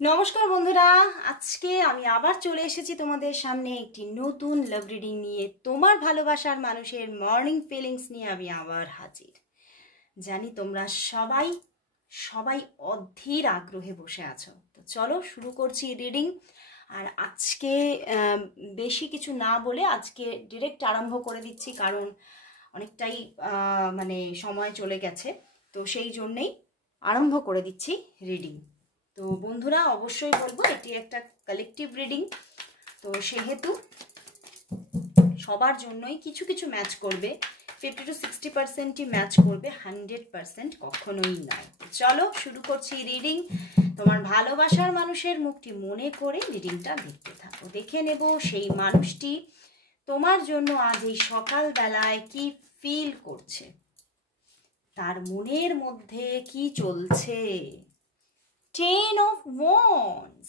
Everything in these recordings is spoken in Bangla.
নমস্কার বন্ধুরা, আজকে আমি আবার চলে এসেছি তোমাদের সামনে একটি নতুন লাভ রিডিং নিয়ে। তোমার ভালোবাসার মানুষের মর্নিং ফিলিংস নিয়ে আমি আবার হাজির। জানি তোমরা সবাই সবাই অধীর আগ্রহে বসে আছো, তো চলো শুরু করছি রিডিং। আর আজকে বেশি কিছু না বলে আজকে ডিরেক্ট আরম্ভ করে দিচ্ছি, কারণ অনেকটাই মানে সময় চলে গেছে, তো সেই জন্যেই আরম্ভ করে দিচ্ছি রিডিং। তো বন্ধুরা, অবশ্যই বলবো এটি একটা কালেকটিভ রিডিং, তো সেহেতু সবার জন্যই কিছু কিছু ম্যাচ করবে। 50 to 60%ই ম্যাচ করবে, 100% কখনোই নয়। চলো শুরু করছি রিডিং। তোমার ভালোবাসার মানুষের মুখটি মনে করে রিডিংটা দেখতে থাকো। দেখে নেব সেই মানুষটি তোমার জন্য আজ এই সকালবেলায় কি ফিল করছে, তার মনের মধ্যে কি চলছে। Ten of Wands,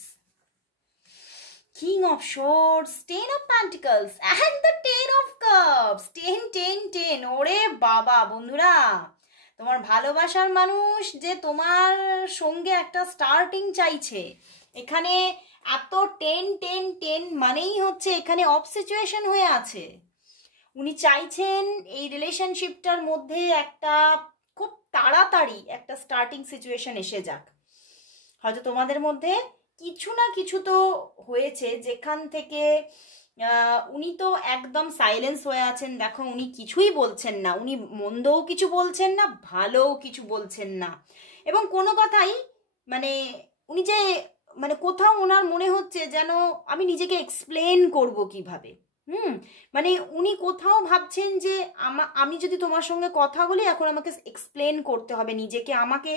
King of Swords, Ten of Pentacles and the Ten of Cups. 10 ওরে বাবা বন্ধুরা, তোমার ভালোবাসার মানুষ যে তোমার সঙ্গে একটা স্টার্টিং চাইছে, এখানে এত 10 মানেই হচ্ছে এখানে অফ সিচুয়েশন হয়ে আছে। উনি চাইছেন এই রিলেশনশিপটার মধ্যে একটা খুব তাড়াতাড়ি একটা স্টার্টিং সিচুয়েশন এসে যাক। হয়তো তোমাদের মধ্যে কিছু না কিছু তো হয়েছে যেখান থেকে উনি তো একদম সাইলেন্স হয়ে আছেন। দেখো, উনি কিছুই বলছেন না, উনি মন্দও কিছু বলছেন না, ভালোও কিছু বলছেন না, এবং কোনো কথাই মানে উনি যে মানে কোথাও ওনার মনে হচ্ছে যেন আমি নিজেকে এক্সপ্লেন করব কিভাবে। মানে উনি কোথাও ভাবছেন যে আমি যদি তোমার সঙ্গে কথা বলি এখন আমাকে এক্সপ্লেন করতে হবে নিজেকে, আমাকে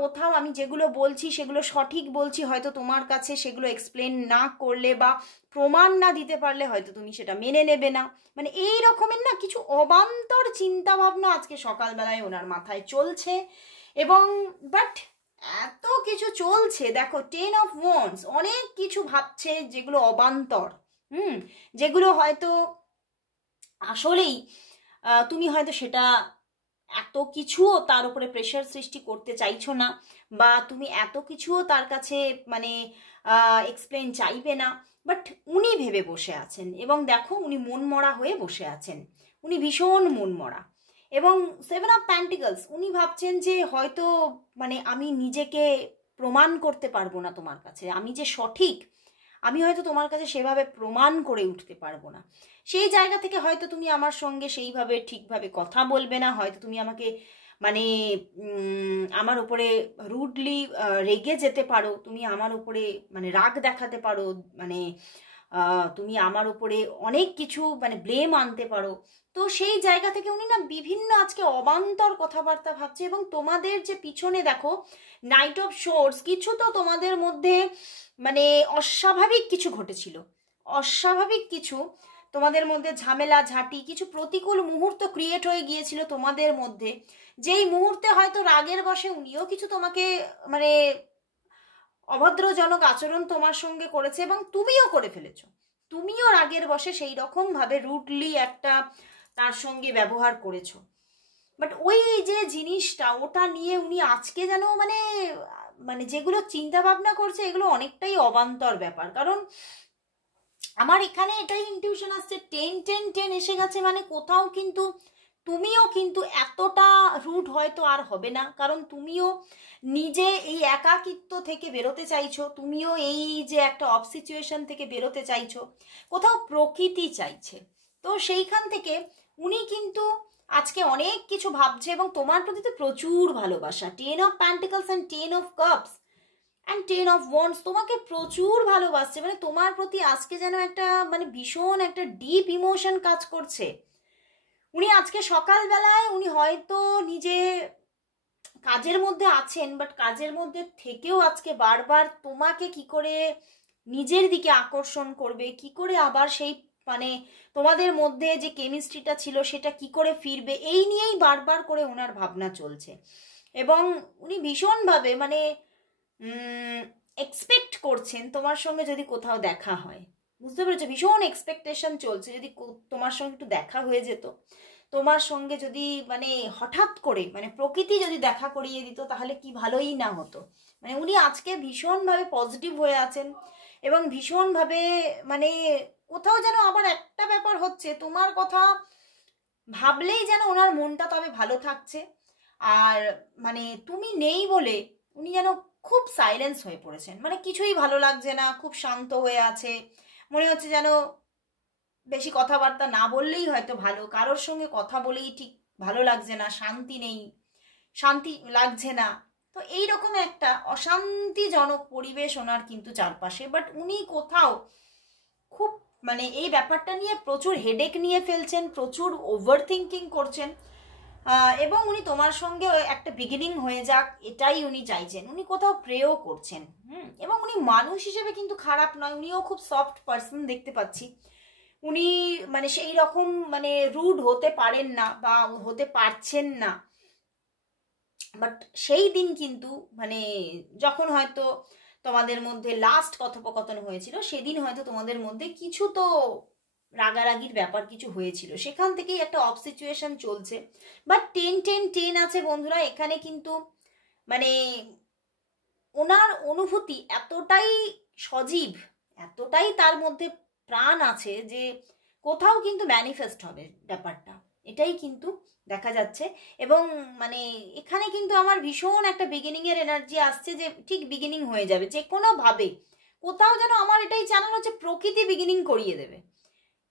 কোথাও আমি যেগুলো বলছি সেগুলো সঠিক বলছি, হয়তো তোমার কাছে সেগুলো এক্সপ্লেন না করলে বা প্রমাণ না দিতে পারলে হয়তো তুমি সেটা মেনে নেবে না। মানে এই রকমের না কিছু অবান্তর চিন্তা ভাবনা আজকে সকালবেলায় ওনার মাথায় চলছে। এবং বাট এত কিছু চলছে, দেখো 10 of Wands, অনেক কিছু ভাবছে যেগুলো অবান্তর, যেগুলো হয়তো আসলেই তুমি হয়তো সেটা এত কিছুও তার উপরে প্রেশার সৃষ্টি করতে চাইছো না, বা তুমি এত কিছুও তার কাছে মানে এক্সপ্লেন চাইবে না, বাট উনি ভেবে বসে আছেন। এবং দেখো, উনি মনমরা হয়ে বসে আছেন, উনি ভীষণ মনমরা। এবং 7 of Pentacles, উনি ভাবছেন যে হয়তো মানে আমি নিজেকে প্রমাণ করতে পারবো না তোমার কাছে, আমি যে সঠিক আমি হয়তো তোমার কাছে সেভাবে প্রমাণ করে উঠতে পারবো না। সেই জায়গা থেকে হয়তো তুমি আমার সঙ্গে সেইভাবে ঠিকভাবে কথা বলবে না, হয়তো তুমি আমাকে মানে আমার উপরে রুডলি রেগে যেতে পারো, তুমি আমার উপরে মানে রাগ দেখাতে পারো, মানে তুমি আমার উপরে অনেক কিছু মানে ব্লেম আনতে পারো। তো সেই জায়গা থেকে উনি না বিভিন্ন আজকে অবান্তর কথাবার্তা ভাবছে। এবং তোমাদের যে পিছনে দেখো নাইট অফ সোর্স, কিছু তো তোমাদের মধ্যে মানে অস্বাভাবিক কিছু ঘটেছিল, অস্বাভাবিক কিছু তোমাদের মধ্যে ঝামেলা ঝাঁটি, কিছু প্রতিকূল মুহূর্ত ক্রিয়েট হয়ে গিয়েছিল তোমাদের মধ্যে, যেই মুহূর্তে হয়তো রাগের বশে উনিও কিছু তোমাকে মানে অভদ্রজনক আচরণ তোমার সঙ্গে করেছে এবং তুমিও করে ফেলেছো, তুমিও রাগের বশে সেই রকম ভাবে রুডলি একটা তার সঙ্গে ব্যবহার করেছো। বাট ওই যে জিনিসটা ওটা নিয়ে উনি আজকে যেন মানে মানে যেগুলো চিন্তা ভাবনা করছে এগুলো অনেকটাই অবান্তর ব্যাপার। কারণ আমার এখানে এটাই ইনটিউশন আসছে, 10 এসে গেছে, মানে কোথাও কিন্তু তুমিও কিন্তু এতটা রুড হয়তো আর হবে না, কারণ তুমিও নিজে এই একাকিত্ব থেকে বেরোতে চাইছো, তুমিও এই যে একটা অফ সিচুয়েশন থেকে বেরোতে চাইছো, কোথাও প্রকৃতি চাইছে। তো সেইখান থেকে উনি কিন্তু আজকে অনেক কিছু ভাবছে এবং তোমার প্রতি তো প্রচুর ভালোবাসা। 10 of Pentacles and 10 of Cups and 10 of Wands, তোমাকে প্রচুর ভালোবাসছে, মানে তোমার প্রতি আজকে যেন একটা মানে ভীষণ একটা ডিপ ইমোশন কাজ করছে। উনি আজকে সকালবেলায় উনি হয়তো নিজে কাজের মধ্যে আছেন, বাট কাজের মধ্যে থেকেও আজকে বারবার তোমাকে কি করে নিজের দিকে আকর্ষণ করবে, কি করে আবার সেই মানে তোমাদের মধ্যে যে কেমিস্ট্রিটা ছিল সেটা কি করে ফিরবে, এই নিয়েই বারবার করে ওনার ভাবনা চলছে। এবং উনি ভীষণভাবে মানে এক্সপেক্ট করছেন তোমার সঙ্গে যদি কোথাও দেখা হয়, বুঝতে পেরেছো, ভীষণ এক্সপেকটেশন চলছে যদি তোমার সঙ্গে একটু দেখা হয়ে যেত। তোমার সঙ্গে যদি মানে হঠাৎ করে মানে প্রকৃতি যদি দেখা করিয়ে দিত তাহলে কি ভালোই না হতো। মানে উনি আজকে ভীষণভাবে পজিটিভ হয়ে আছেন এবং ভীষণভাবে মানে কোথাও যেন আবার একটা ব্যাপার হচ্ছে, তোমার কথা ভাবলেই যেন ওনার মনটা তবে ভালো থাকছে। আর মানে তুমি নেই বলে উনি যেন খুব সাইলেন্স হয়ে পড়েছেন, মানে কিছুই ভালো লাগছে না, খুব শান্ত হয়ে আছে। মনে হচ্ছে যেন বেশি কথাবার্তা না বললেই হয়তো ভালো, কারোর সঙ্গে কথা বলেই ঠিক ভালো লাগছে না, শান্তি নেই, শান্তি লাগছে না। তো এইরকম একটা অশান্তিজনক পরিবেশ ওনার কিন্তু চারপাশে। বাট উনি কোথাও খুব মানে এই ব্যাপারটা নিয়ে প্রচুর হেডেক নিয়ে ফেলছেন, প্রচুর ওভার থিঙ্কিং করছেন। এবং উনি তোমার সঙ্গে একটা বিগিনিং হয়ে যাক এটাই উনি চাইছেন, উনি কোথাও প্রেও করছেন। এবং উনি মানুষ হিসেবে কিন্তু খারাপ নয়, উনিও খুব সফট পার্সন দেখতে পাচ্ছি। উনি মানে সেই রকম মানে রুড হতে পারেন না বা হতে পারছেন না। বাট সেই দিন কিন্তু মানে যখন হয়তো তোমাদের মধ্যে লাস্ট কথোপকথন হয়েছিল সেদিন হয়তো তোমাদের মধ্যে কিছু তো রাগারাগির ব্যাপার কিছু হয়েছিল, সেখান থেকেই একটা অফ সিচুয়েশন চলছে। বাট 10-10-10 আছে বন্ধুরা এখানে কিন্তু। মানে ওনার অনুভূতি এতটাই সজীব, এতটাই তার মধ্যে প্রাণ আছে যে কোথাও কিন্তু ম্যানিফেস্ট হবে ব্যাপারটা, এটাই কিন্তু দেখা যাচ্ছে। এবং মানে এখানে কিন্তু আমার ভীষণ একটা বিগিনিং এর এনার্জি আসছে যে ঠিক বিগিনিং হয়ে যাবে যে কোনো ভাবে। কোথাও যেন আমার এটাই জানানো হচ্ছে প্রকৃতি বিগিনিং করিয়ে দেবে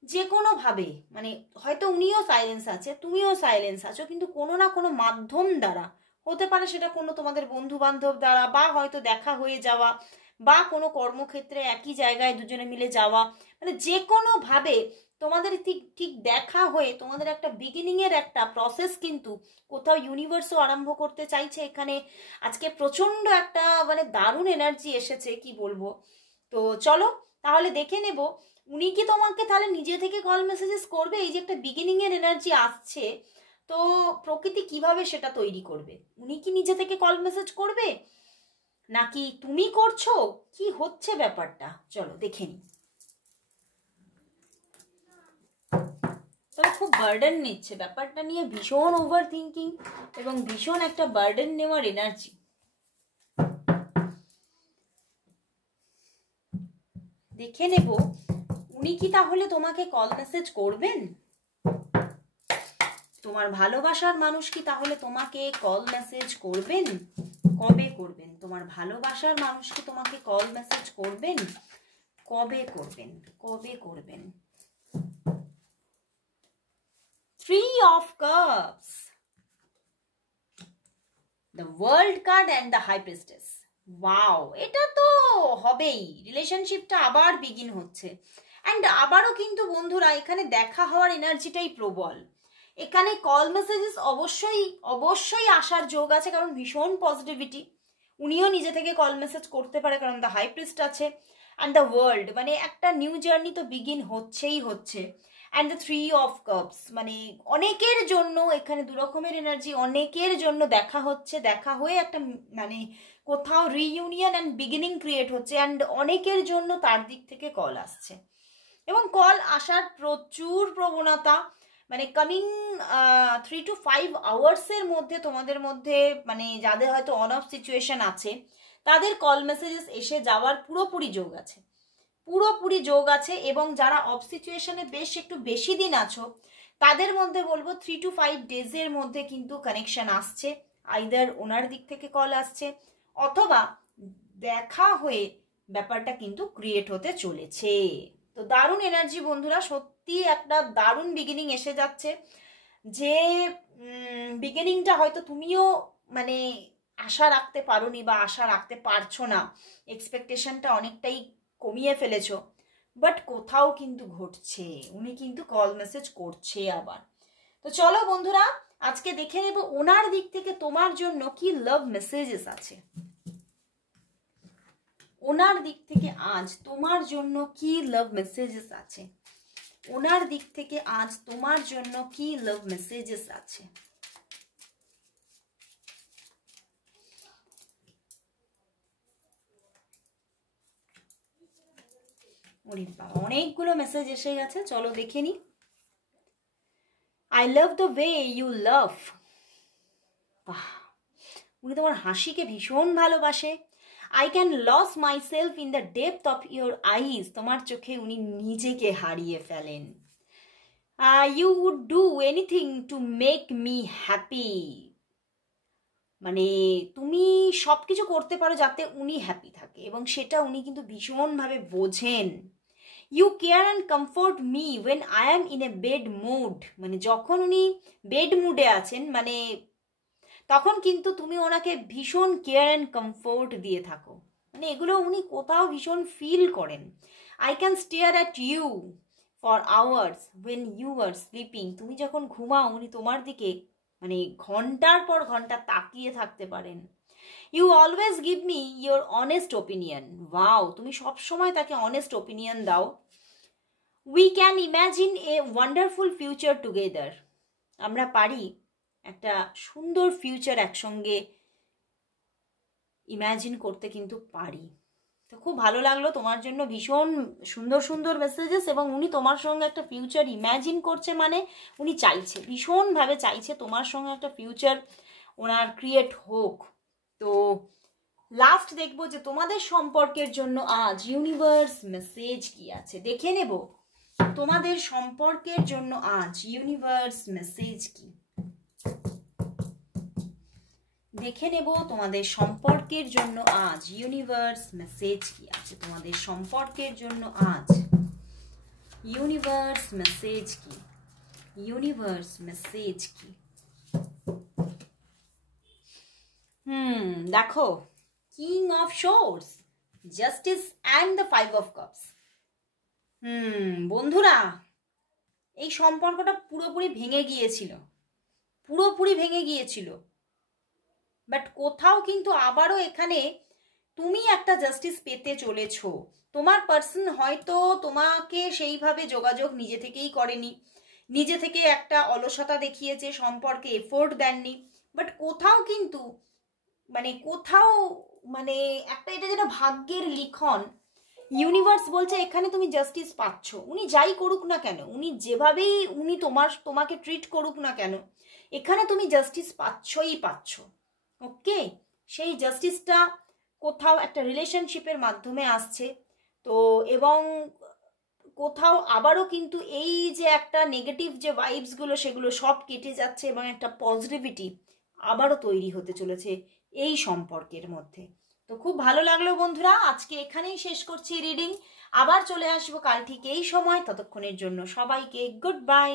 যে কোনো ভাবে। মানে হয়তো উনিও সাইলেন্স আছে, তুমিও সাইলেন্স আছো, কিন্তু কোনো না কোনো মাধ্যম দ্বারা, হতে পারে সেটা কোনো তোমাদের বন্ধু বান্ধব দ্বারা, বা হয়তো দেখা হয়ে যাওয়া, বা কোনো কর্মক্ষেত্রে একই জায়গায় দুজনে মিলে যাওয়া, মানে যে কোনো ভাবে তোমাদের ঠিক ঠিক দেখা হয়ে তোমাদের একটা বিগিনিং এর একটা প্রসেস কিন্তু কোথাও ইউনিভার্সও আরম্ভ করতে চাইছে এখানে। আজকে প্রচন্ড একটা মানে দারুণ এনার্জি এসেছে, কি বলবো। তো চলো তাহলে দেখে নেব উনি কি তোমাকে তাহলে নিজে থেকে কল মেসেজেস করবে। এই যে একটা বিগিনিং এর এনার্জি আসছে, তো প্রকৃতি কিভাবে সেটা তৈরি করবে, উনি কি নিজে থেকে কল মেসেজ করবে নাকি তুমি করছো, কি হচ্ছে ব্যাপারটা চলো দেখে নি। তবে খুব বার্ডেন নিচ্ছে ব্যাপারটা নিয়ে, ভীষণ ওভার থিঙ্কিং এবং ভীষণ একটা বার্ডেন নেওয়ার এনার্জি। দেখে নেব উনি কি তাহলে তোমাকে কল মেসেজ করবেন। তোমার ভালোবাসার মানুষ কি তাহলে তোমাকে কল মেসেজ করবেন, কবে করবেন। তোমার ভালোবাসার মানুষ কি তোমাকে কল মেসেজ করবেন, কবে করবেন, কবে করবেন। 3 of Cups, the World card and the High Priestess. Wow, এটা তো হবেই, রিলেশনশিপটা আবার বিগিন হচ্ছে। অ্যান্ড আবারও কিন্তু বন্ধুরা এখানে দেখা হওয়ার এনার্জিটাই প্রবল। এখানে কল মেসেজেস অবশ্যই অবশ্যই আসার যোগ আছে, কারণ ভীষণ পজিটিভিটি। উনিও নিজে থেকে কল মেসেজ করতে পারে কারণ দ্য হাই প্রিস্ট আছে। অ্যান্ড দ্য ওয়ার্ল্ড মানে একটা নিউ জার্নি তো বিগিন হচ্ছেই হচ্ছে। অ্যান্ড দ্য 3 of Cups মানে অনেকের জন্য এখানে দু রকমের এনার্জি, অনেকের জন্য দেখা হচ্ছে, দেখা হয়ে একটা মানে কোথাও রিইউনিয়ন অ্যান্ড বিগিনিং ক্রিয়েট হচ্ছে। অ্যান্ড অনেকের জন্য তার দিক থেকে কল আসছে এবং কল আসার প্রচুর প্রবণতা। মানে কামিং 3 to 5 আওয়ার্সের মধ্যে তোমাদের মধ্যে মানে যাদের হয়তো অন অফ সিচুয়েশন আছে তাদের কল মেসেজেস এসে যাওয়ার পুরোপুরি যোগ আছে, পুরোপুরি যোগ আছে। এবং যারা অফ সিচুয়েশনে বেশ একটু বেশি দিন আছো তাদের মধ্যে বলবো 3 to 5 ডেজের মধ্যে কিন্তু কানেকশন আসছে, আইদার ওনার দিক থেকে কল আসছে অথবা দেখা হয়ে ব্যাপারটা কিন্তু ক্রিয়েট হতে চলেছে। তো দারুণ এনার্জি বন্ধুরা, সত্যি একটা দারুণ বিগিনিং এসে যাচ্ছে, যে বিগিনিংটা হয়তো তুমিও মানে আশা রাখতে পারোনি বা আশা রাখতে পারছো না, এক্সপেকটেশনটা অনেকটাই কমিয়ে ফেলেছো। বাট কোথাও কিন্তু ঘটছে, উনি কিন্তু কল মেসেজ করছে আবার। তো চলো বন্ধুরা আজকে দেখে নেব ওনার দিক থেকে তোমার জন্য কি লাভ মেসেজেস আছে, ওনার দিক থেকে আজ তোমার জন্য কি লাভ মেসেজেস আছে, ওনার দিক থেকে আজ তোমার জন্য কি লাভ মেসেজেস আছে। অনেকগুলো মেসেজ এসে গেছে, চলো দেখে নি। I love the way you love. বাহ, উনি তোমার হাসিকে ভীষণ ভালোবাসে। I can lose myself in the depth of your eyes, তোমার চোখে উনি নিজেকে হারিয়ে ফেলেন। You would do anything to make me happy, মানে তুমি সব কিছু করতে পারো যাতে উনি হ্যাপি থাকে, এবং সেটা উনি কিন্তু ভীষণভাবে বোঝেন। You care and comfort me when I am in a bad mood, মানে যখন উনি বেড মুডে আছেন মানে তখন কিন্তু তুমি ওনাকে ভীষণ কেয়ার অ্যান্ড কমফোর্ট দিয়ে থাকো, মানে এগুলো উনি কোথাও ভীষণ ফিল করেন। I can stare at you for hours when you are sleeping, তুমি যখন ঘুমাও উনি তোমার দিকে মানে ঘন্টার পর ঘন্টা তাকিয়ে থাকতে পারেন। You always give me your honest opinion, wow তুমি সবসময় তাকে অনেস্ট ওপিনিয়ন দাও। We can imagine a wonderful future together, আমরা পারি একটা সুন্দর ফিউচার একসঙ্গে ইম্যাজিন করতে কিন্তু পারি। তো খুব ভালো লাগলো, তোমার জন্য ভীষণ সুন্দর সুন্দর মেসেজেস, এবং উনি তোমার সঙ্গে একটা ফিউচার ইম্যাজিন করছে, মানে উনি চাইছে, ভীষণভাবে চাইছে তোমার সঙ্গে একটা ফিউচার ওনার ক্রিয়েট হোক। তো লাস্ট দেখবো যে তোমাদের সম্পর্কের জন্য আজ ইউনিভার্স মেসেজ কি আছে, দেখে নেব তোমাদের সম্পর্কের জন্য আজ ইউনিভার্স মেসেজ কি, দেখে নেব তোমাদের সম্পর্কের জন্য আজ ইউনিভার্স মেসেজ কি আছে, তোমাদের সম্পর্কের জন্য আজ ইউনিভার্স মেসেজ কি, ইউনিভার্স মেসেজ কি। দেখো, king of swords, justice and the 5 of cups. বন্ধুরা, এই সম্পর্কটা পুরোপুরি ভেঙে গিয়েছিল, পুরোপুরি ভেঙে গিয়েছিল, বাট কোথাও কিন্তু আবারও এখানে তুমি একটা জাস্টিস পেতে চলেছো। তোমার পার্সন হয়তো তোমাকে সেইভাবে যোগাযোগ নিজে থেকেই করেনি, নিজে থেকে একটা অলসতা দেখিয়েছে, সম্পর্কে এফোর্ট দেননি, বাট কোথাও কিন্তু মানে একটা এটা যেটা ভাগ্যের লিখন, ইউনিভার্স বলছে এখানে তুমি জাস্টিস পাচ্ছ। উনি যাই করুক না কেন, উনি যেভাবেই উনি তোমাকে ট্রিট করুক না কেন, এখানে তুমি জাস্টিস পাচ্ছই পাচ্ছ। ওকে, সেই জাস্টিসটা কোথাও একটা রিলেশনশিপের মাধ্যমে আসছে। তো এবং কোথাও আবারও কিন্তু এই যে একটা নেগেটিভ যে ভাইবসগুলো সেগুলো সব কেটে যাচ্ছে, এবং একটা পজিটিভিটি আবারও তৈরি হতে চলেছে এই সম্পর্কের মধ্যে। তো খুব ভালো লাগলো বন্ধুরা, আজকে এখানেই শেষ করছি রিডিং। আবার চলে আসবো কাল ঠিক এই সময়, ততক্ষণের জন্য সবাইকে গুড বাই।